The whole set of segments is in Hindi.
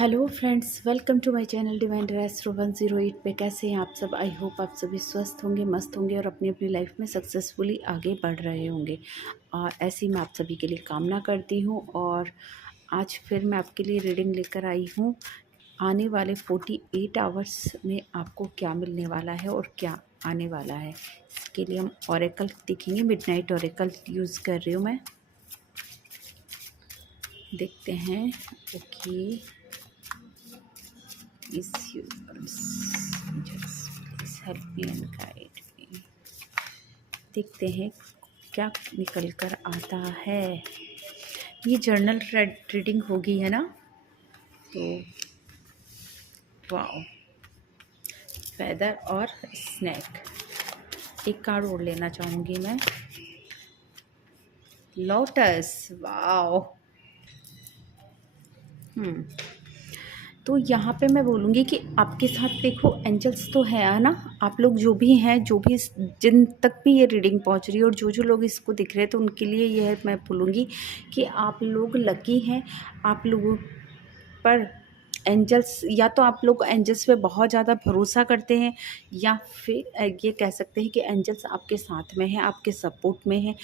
Hello friends, welcome to my channel divine restro 108 पे। कैसे हैं आप सब? आई होप आप सभी स्वस्थ होंगे, मस्त होंगे और अपनी अपनी लाइफ में सक्सेसफुली आगे बढ़ रहे होंगे। और ऐसी मैं आप सभी के लिए कामना करती हूँ। और आज फिर मैं आपके लिए रीडिंग लेकर आई हूँ। आने वाले 48 आवर्स में आपको क्या मिलने वाला है और क्या आने वाला है, इसके लिए हम ऑरेकल देखेंगे। मिडनाइट ऑरेकल यूज़ कर रही हूँ मैं। देखते हैं। Okay, is yours. Just please help me and guide me. देखते हैं क्या निकल कर आता है। ये जर्नल रीडिंग होगी, है ना? तो वाओ, फेदर और स्नैक। एक कार्ड और लेना चाहूँगी मैं। Lotus, wow. तो यहाँ पे मैं बोलूँगी कि आपके साथ देखो एंजल्स तो है ना। आप लोग जो भी हैं, जो भी जिन तक भी ये रीडिंग पहुँच रही है और जो जो लोग इसको दिख रहे हैं, तो उनके लिए यह मैं बोलूँगी कि आप लोग लकी हैं। आप लोगों पर एंजल्स, या तो आप लोग एंजल्स पे बहुत ज़्यादा भरोसा करते हैं, या फिर ये कह सकते हैं कि एंजल्स आपके साथ में है, आपके सपोर्ट में है।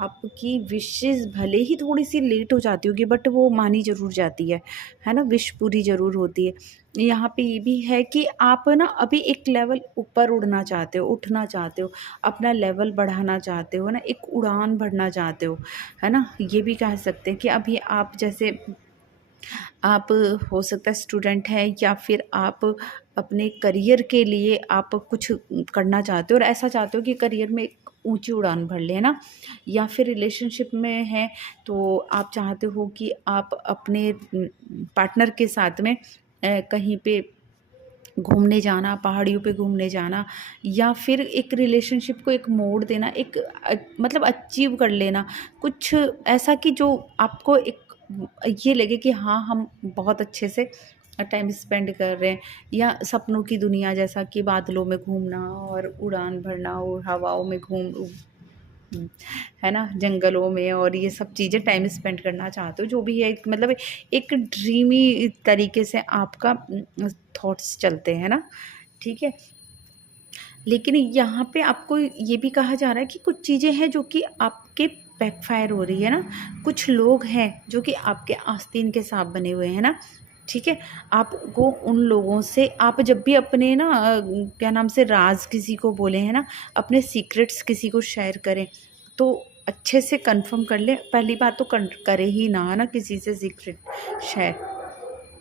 आपकी विशेज़ भले ही थोड़ी सी लेट हो जाती होगी, बट वो मानी ज़रूर जाती है ना? विश पूरी ज़रूर होती है। यहाँ पे ये भी है कि आप ना अभी एक लेवल ऊपर उड़ना चाहते हो, उठना चाहते हो, अपना लेवल बढ़ाना चाहते हो ना, एक उड़ान भरना चाहते हो, है ना? ये भी कह सकते हैं कि अभी आप जैसे आप हो सकता है स्टूडेंट हैं, या फिर आप अपने करियर के लिए आप कुछ करना चाहते हो और ऐसा चाहते हो कि करियर में एक ऊंची उड़ान भर ले, है ना? या फिर रिलेशनशिप में हैं तो आप चाहते हो कि आप अपने पार्टनर के साथ में कहीं पे घूमने जाना, पहाड़ियों पे घूमने जाना, या फिर एक रिलेशनशिप को एक मोड़ देना, एक मतलब अचीव कर लेना कुछ ऐसा कि जो आपको एक ये लगे कि हाँ, हम बहुत अच्छे से टाइम स्पेंड कर रहे हैं। या सपनों की दुनिया, जैसा कि बादलों में घूमना और उड़ान भरना और हवाओं में है ना, जंगलों में, और ये सब चीज़ें टाइम स्पेंड करना चाहते हो। जो भी है मतलब एक ड्रीमी तरीके से आपका थॉट्स चलते हैं ना, ठीक है। लेकिन यहाँ पे आपको ये भी कहा जा रहा है कि कुछ चीज़ें हैं जो कि आपके बैकफायर हो रही है ना। कुछ लोग हैं जो कि आपके आस्तीन के सांप बने हुए हैं ना, ठीक है। आपको उन लोगों से, आप जब भी अपने ना क्या नाम से राज किसी को बोले, है ना, अपने सीक्रेट्स किसी को शेयर करें, तो अच्छे से कंफर्म कर लें। पहली बात तो करे ही ना, है ना, किसी से सीक्रेट शेयर।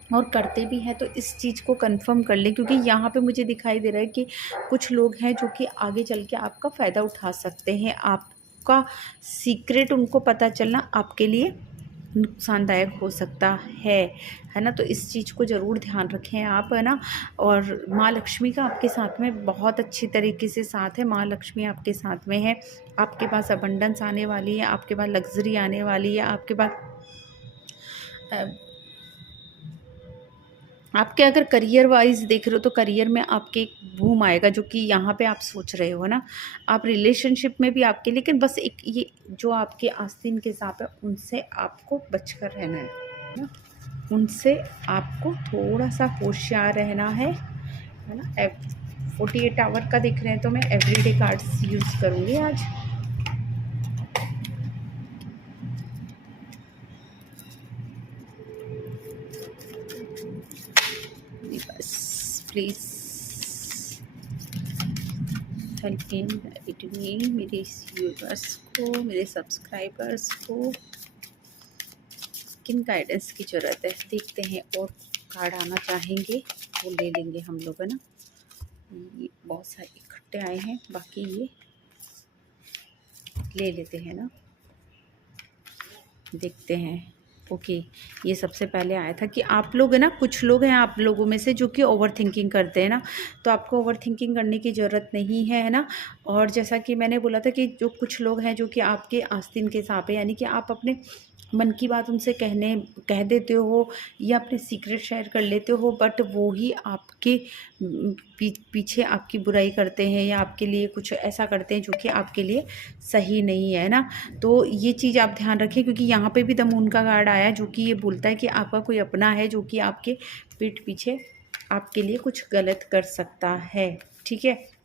और करते भी हैं तो इस चीज़ को कंफर्म कर लें, क्योंकि यहाँ पे मुझे दिखाई दे रहा है कि कुछ लोग हैं जो कि आगे चल के आपका फ़ायदा उठा सकते हैं। आपका सीक्रेट उनको पता चलना आपके लिए नुकसानदायक हो सकता है ना? तो इस चीज़ को ज़रूर ध्यान रखें आप, है ना। और माँ लक्ष्मी का आपके साथ में बहुत अच्छी तरीके से साथ है। माँ लक्ष्मी आपके साथ में है। आपके पास अबंडेंस आने वाली है, आपके पास लग्जरी आने वाली है, आपके पास आपके अगर करियर वाइज देख रहे हो तो करियर में आपके एक बूम आएगा, जो कि यहाँ पे आप सोच रहे हो ना। आप रिलेशनशिप में भी आपके, लेकिन बस एक ये जो आपके आस्तीन के सांप है, उनसे आपको बचकर रहना है ना। उनसे आपको थोड़ा सा होशियार रहना है ना। 48 आवर का दिख रहे हैं तो मैं एवरीडे कार्ड्स यूज़ करूँगी आज। बस प्लीज़ हेल्प मी, मेरे व्यूअर्स को, मेरे सब्सक्राइबर्स को किन गाइडेंस की ज़रूरत है। देखते हैं, और कार्ड आना चाहेंगे वो ले लेंगे हम लोग, है ना। ये बहुत सारे इकट्ठे आए हैं, बाकी ये ले लेते हैं ना। देखते हैं। ओके, ये सबसे पहले आया था कि आप लोग, है ना, कुछ लोग हैं आप लोगों में से जो कि ओवर थिंकिंग करते हैं ना। तो आपको ओवर थिंकिंग करने की ज़रूरत नहीं है ना। और जैसा कि मैंने बोला था कि जो कुछ लोग हैं जो कि आपके आस्तीन के सांप है, यानी कि आप अपने मन की बात उनसे कह देते हो या अपने सीक्रेट शेयर कर लेते हो, बट वो ही आपके पीछे आपकी बुराई करते हैं या आपके लिए कुछ ऐसा करते हैं जो कि आपके लिए सही नहीं है ना। तो ये चीज़ आप ध्यान रखें, क्योंकि यहाँ पे भी द मून का कार्ड आया जो कि ये बोलता है कि आपका कोई अपना है जो कि आपके पीठ पीछे आपके लिए कुछ गलत कर सकता है, ठीक है।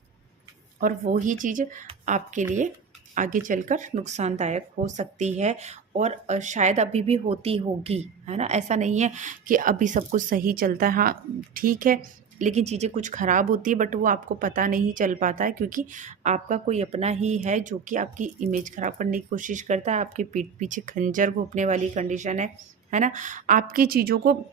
और वो ही चीज़ आपके लिए आगे चलकर नुकसानदायक हो सकती है, और शायद अभी भी होती होगी, है ना। ऐसा नहीं है कि अभी सब कुछ सही चलता है, हाँ ठीक है, लेकिन चीज़ें कुछ ख़राब होती है, बट वो आपको पता नहीं चल पाता है, क्योंकि आपका कोई अपना ही है जो कि आपकी इमेज ख़राब करने की कोशिश करता है, आपके पीठ पीछे खंजर घोंपने वाली कंडीशन है ना। आपकी चीज़ों को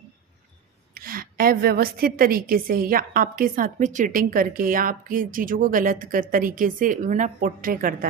अव्यवस्थित तरीके से या आपके साथ में चीटिंग करके या आपकी चीज़ों को गलत तरीके से ना पोर्ट्रे करता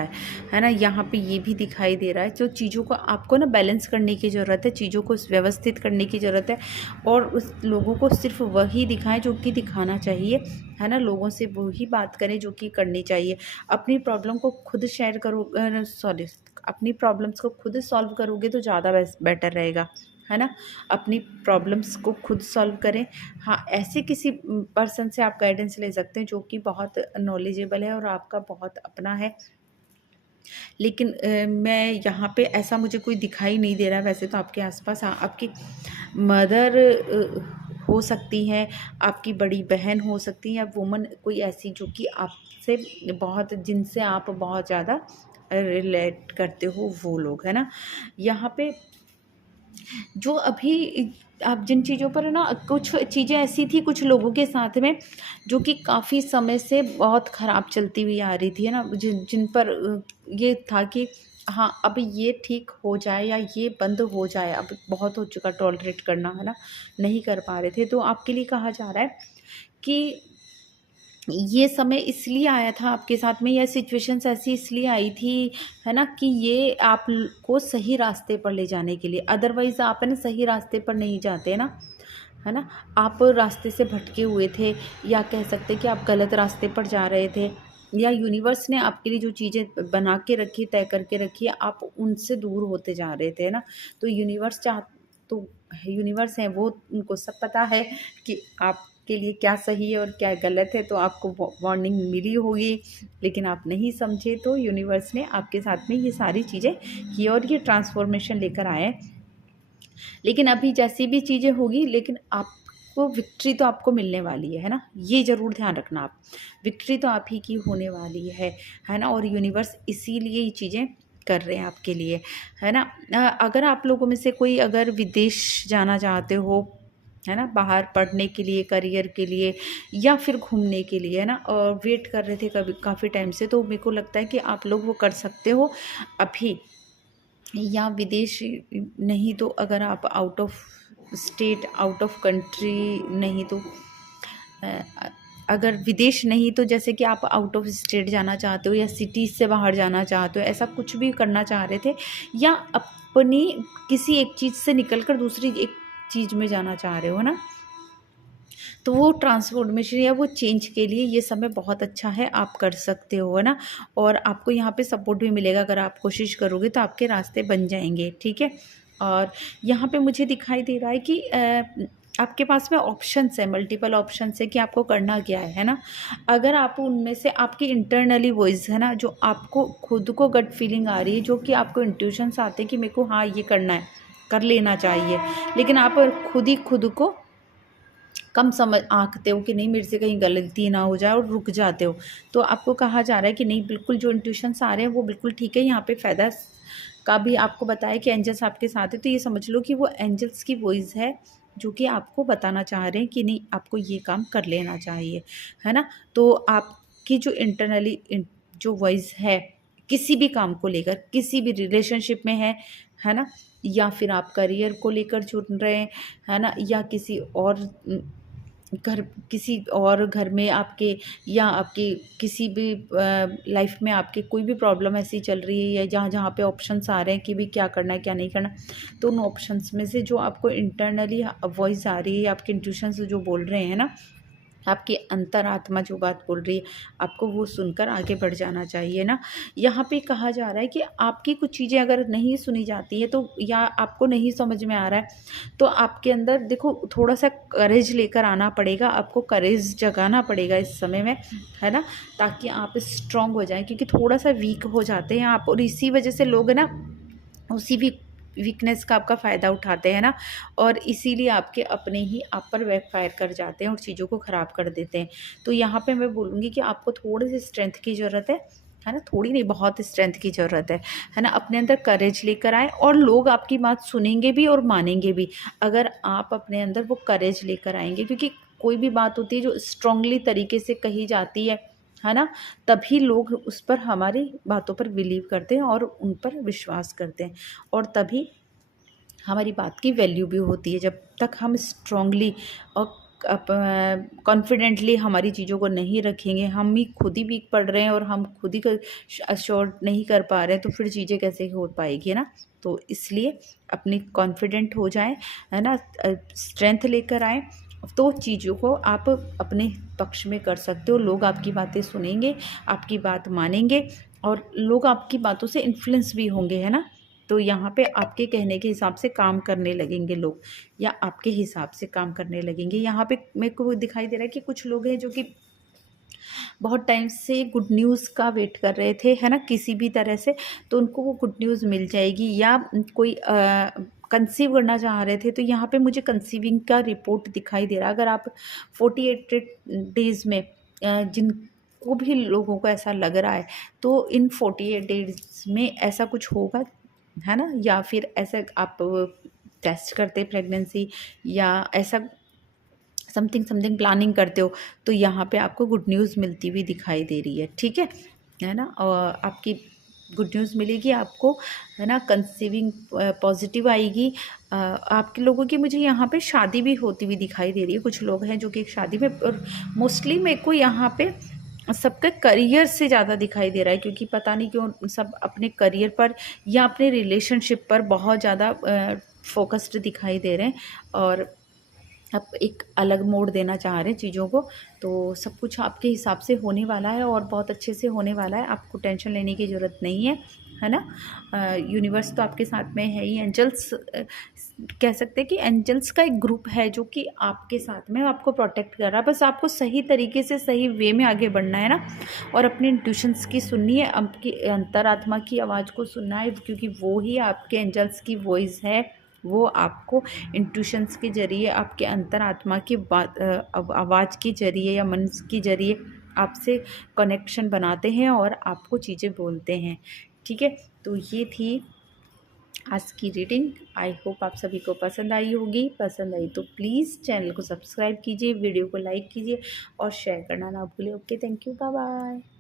है ना। यहाँ पे ये भी दिखाई दे रहा है, जो चीज़ों को आपको ना बैलेंस करने की ज़रूरत है, चीज़ों को व्यवस्थित करने की ज़रूरत है, और उस लोगों को सिर्फ वही दिखाएं जो कि दिखाना चाहिए, है ना। लोगों से वही बात करें जो कि करनी चाहिए। अपनी प्रॉब्लम को खुद शेयर करो, सॉरी, अपनी प्रॉब्लम्स को खुद सॉल्व करोगे तो ज़्यादा बेटर रहेगा, है ना। अपनी प्रॉब्लम्स को खुद सॉल्व करें। हाँ, ऐसे किसी पर्सन से आप गाइडेंस ले सकते हैं जो कि बहुत नॉलेजेबल है और आपका बहुत अपना है, लेकिन मैं यहाँ पे ऐसा मुझे कोई दिखाई नहीं दे रहा है। वैसे तो आपके आसपास, हाँ, आपकी मदर हो सकती है, आपकी बड़ी बहन हो सकती है, या वुमन कोई ऐसी जो कि आपसे बहुत, जिनसे आप बहुत ज़्यादा रिलेट करते हो, वो लोग, है ना। यहाँ पे जो अभी आप जिन चीज़ों पर है ना, कुछ चीज़ें ऐसी थी कुछ लोगों के साथ में जो कि काफ़ी समय से बहुत ख़राब चलती हुई आ रही थी, है ना। जिन पर ये था कि हाँ अब ये ठीक हो जाए या ये बंद हो जाए, अब बहुत हो चुका टॉलरेट करना, है ना, नहीं कर पा रहे थे। तो आपके लिए कहा जा रहा है कि ये समय इसलिए आया था आपके साथ में, यह सिचुएशंस ऐसी इसलिए आई थी, है ना, कि ये को सही रास्ते पर ले जाने के लिए। अदरवाइज़ आप है ना सही रास्ते पर नहीं जाते ना, है ना। आप रास्ते से भटके हुए थे, या कह सकते कि आप गलत रास्ते पर जा रहे थे, या यूनिवर्स ने आपके लिए जो चीज़ें बना के रखी, तय करके रखी है, आप उनसे दूर होते जा रहे थे ना। तो यूनिवर्स है वो, उनको सब पता है कि आपके लिए क्या सही है और क्या गलत है। तो आपको वार्निंग मिली होगी, लेकिन आप नहीं समझे, तो यूनिवर्स ने आपके साथ में ये सारी चीज़ें की और ये ट्रांसफॉर्मेशन लेकर आए। लेकिन अभी जैसी भी चीज़ें होगी, लेकिन आपको विक्ट्री तो आपको मिलने वाली है ना, ये ज़रूर ध्यान रखना। आप विक्ट्री तो आप ही की होने वाली है ना। और यूनिवर्स इसीलिए ये चीज़ें कर रहे हैं आपके लिए, है ना। अगर आप लोगों में से कोई अगर विदेश जाना चाहते हो, है ना, बाहर पढ़ने के लिए, करियर के लिए, या फिर घूमने के लिए, है ना, और वेट कर रहे थे काफ़ी टाइम से, तो मेरे को लगता है कि आप लोग वो कर सकते हो अभी। या विदेश नहीं तो अगर आप out of state, out of country नहीं तो अगर विदेश नहीं तो जैसे कि आप आउट ऑफ स्टेट जाना चाहते हो या सिटीज़ से बाहर जाना चाहते हो, ऐसा कुछ भी करना चाह रहे थे, या अपनी किसी एक चीज़ से निकलकर दूसरी एक चीज़ में जाना चाह रहे हो ना, तो वो ट्रांसफॉर्मेशन या वो चेंज के लिए ये समय बहुत अच्छा है, आप कर सकते हो, है ना। और आपको यहाँ पे सपोर्ट भी मिलेगा, अगर आप कोशिश करोगे तो आपके रास्ते बन जाएंगे, ठीक है। और यहाँ पे मुझे दिखाई दे रहा है कि आपके पास में ऑप्शंस है, मल्टीपल ऑप्शंस है कि आपको करना क्या है ना। अगर आप उनमें से आपकी इंटरनली वॉइस है ना, जो आपको खुद को गट फीलिंग आ रही है, जो कि आपको इंट्यूशंस आते हैं कि मेरे को हाँ ये करना है, कर लेना चाहिए, लेकिन आप खुद ही खुद को कम समझ आंकते हो कि नहीं मेरे से कहीं गलती ना हो जाए, और रुक जाते हो। तो आपको कहा जा रहा है कि नहीं, बिल्कुल जो इंट्यूशंस आ रहे हैं वो बिल्कुल ठीक है। यहाँ पे फ़ायदा का भी आपको बताया कि एंजल्स आपके साथ है, तो ये समझ लो कि वो एंजल्स की वॉइस है जो कि आपको बताना चाह रहे हैं कि नहीं आपको ये काम कर लेना चाहिए, है ना। तो आपकी जो इंटरनली जो वॉइस है, किसी भी काम को लेकर, किसी भी रिलेशनशिप में है ना, या फिर आप करियर को लेकर चुन रहे हैं, है ना, या किसी और घर में आपके, या आपके किसी भी लाइफ में आपके कोई भी प्रॉब्लम ऐसी चल रही है, या जहाँ जहाँ पे ऑप्शंस आ रहे हैं कि भी क्या करना है क्या नहीं करना, तो उन ऑप्शंस में से जो आपको इंटरनली वॉइस आ रही है, आपके इंट्यूशन से जो बोल रहे हैं ना, आपकी अंतरात्मा जो बात बोल रही है आपको वो सुनकर आगे बढ़ जाना चाहिए ना। यहाँ पे कहा जा रहा है कि आपकी कुछ चीज़ें अगर नहीं सुनी जाती है तो या आपको नहीं समझ में आ रहा है तो आपके अंदर देखो थोड़ा सा करेज लेकर आना पड़ेगा, आपको करेज जगाना पड़ेगा इस समय में, है ना, ताकि आप स्ट्रांग हो जाएं, क्योंकि थोड़ा सा वीक हो जाते हैं आप, और इसी वजह से लोग है ना उसी वीकनेस का आपका फ़ायदा उठाते हैं ना, और इसीलिए आपके अपने ही आप पर बैकफायर कर जाते हैं और चीज़ों को ख़राब कर देते हैं। तो यहाँ पे मैं बोलूँगी कि आपको थोड़ी सी स्ट्रेंथ की ज़रूरत है ना, थोड़ी नहीं बहुत स्ट्रेंथ की ज़रूरत है ना। अपने अंदर करेज लेकर आएँ और लोग आपकी बात सुनेंगे भी और मानेंगे भी, अगर आप अपने अंदर वो करेज लेकर आएंगे, क्योंकि कोई भी बात होती है जो स्ट्रांगली तरीके से कही जाती है ना, तभी लोग उस पर हमारी बातों पर बिलीव करते हैं और उन पर विश्वास करते हैं, और तभी हमारी बात की वैल्यू भी होती है। जब तक हम स्ट्रांगली और कॉन्फिडेंटली हमारी चीज़ों को नहीं रखेंगे, हम ही खुद ही वीक पड़ रहे हैं और हम खुद ही अश्योर नहीं कर पा रहे हैं, तो फिर चीज़ें कैसे हो पाएगी, है ना। तो इसलिए अपनी कॉन्फिडेंट हो जाएं, है ना, स्ट्रेंथ लेकर आएँ, तो चीज़ों को आप अपने पक्ष में कर सकते हो। लोग आपकी बातें सुनेंगे, आपकी बात मानेंगे, और लोग आपकी बातों से इन्फ्लुएंस भी होंगे, है ना। तो यहाँ पे आपके कहने के हिसाब से काम करने लगेंगे लोग, या आपके हिसाब से काम करने लगेंगे। यहाँ पे मेरे को दिखाई दे रहा है कि कुछ लोग हैं जो कि बहुत टाइम से गुड न्यूज़ का वेट कर रहे थे, है ना, किसी भी तरह से, तो उनको वो गुड न्यूज़ मिल जाएगी। या कोई कंसीव करना चाह रहे थे, तो यहाँ पे मुझे कंसीविंग का रिपोर्ट दिखाई दे रहा है। अगर आप 48 डेज़ में जिनको भी लोगों को ऐसा लग रहा है, तो इन 48 डेज़ में ऐसा कुछ होगा, है ना। या फिर ऐसा आप टेस्ट करते प्रेगनेंसी, या ऐसा समथिंग प्लानिंग करते हो, तो यहाँ पे आपको गुड न्यूज़ मिलती हुई दिखाई दे रही है, ठीक है ना। और आपकी गुड न्यूज़ मिलेगी आपको, है ना, कंसीविंग पॉजिटिव आएगी। आपके लोगों की मुझे यहाँ पे शादी भी होती हुई दिखाई दे रही है। कुछ लोग हैं जो कि एक शादी में, और मोस्टली मेरे को यहाँ पे सबका करियर से ज़्यादा दिखाई दे रहा है, क्योंकि पता नहीं क्यों सब अपने करियर पर या अपने रिलेशनशिप पर बहुत ज़्यादा फोकस्ड दिखाई दे रहे हैं, और आप एक अलग मोड़ देना चाह रहे हैं चीज़ों को। तो सब कुछ आपके हिसाब से होने वाला है और बहुत अच्छे से होने वाला है, आपको टेंशन लेने की ज़रूरत नहीं है ना। यूनिवर्स तो आपके साथ में है ही। एंजल्स कह सकते हैं कि एंजल्स का एक ग्रुप है जो कि आपके साथ में आपको प्रोटेक्ट कर रहा है। बस आपको सही तरीके से सही वे में आगे बढ़ना है ना, और अपने इंट्यूशंस की सुननी है, आपकी अंतरात्मा की आवाज़ को सुनना है, क्योंकि वो ही आपके एंजल्स की वॉइस है। वो आपको इंट्यूशंस के ज़रिए, आपके अंतरात्मा की बात आवाज़ के ज़रिए या मन के ज़रिए आपसे कनेक्शन बनाते हैं और आपको चीज़ें बोलते हैं, ठीक है। तो ये थी आज की रीडिंग। आई होप आप सभी को पसंद आई होगी। पसंद आई तो प्लीज़ चैनल को सब्सक्राइब कीजिए, वीडियो को लाइक कीजिए और शेयर करना ना भूलिए। Okay, thank you, bye bye.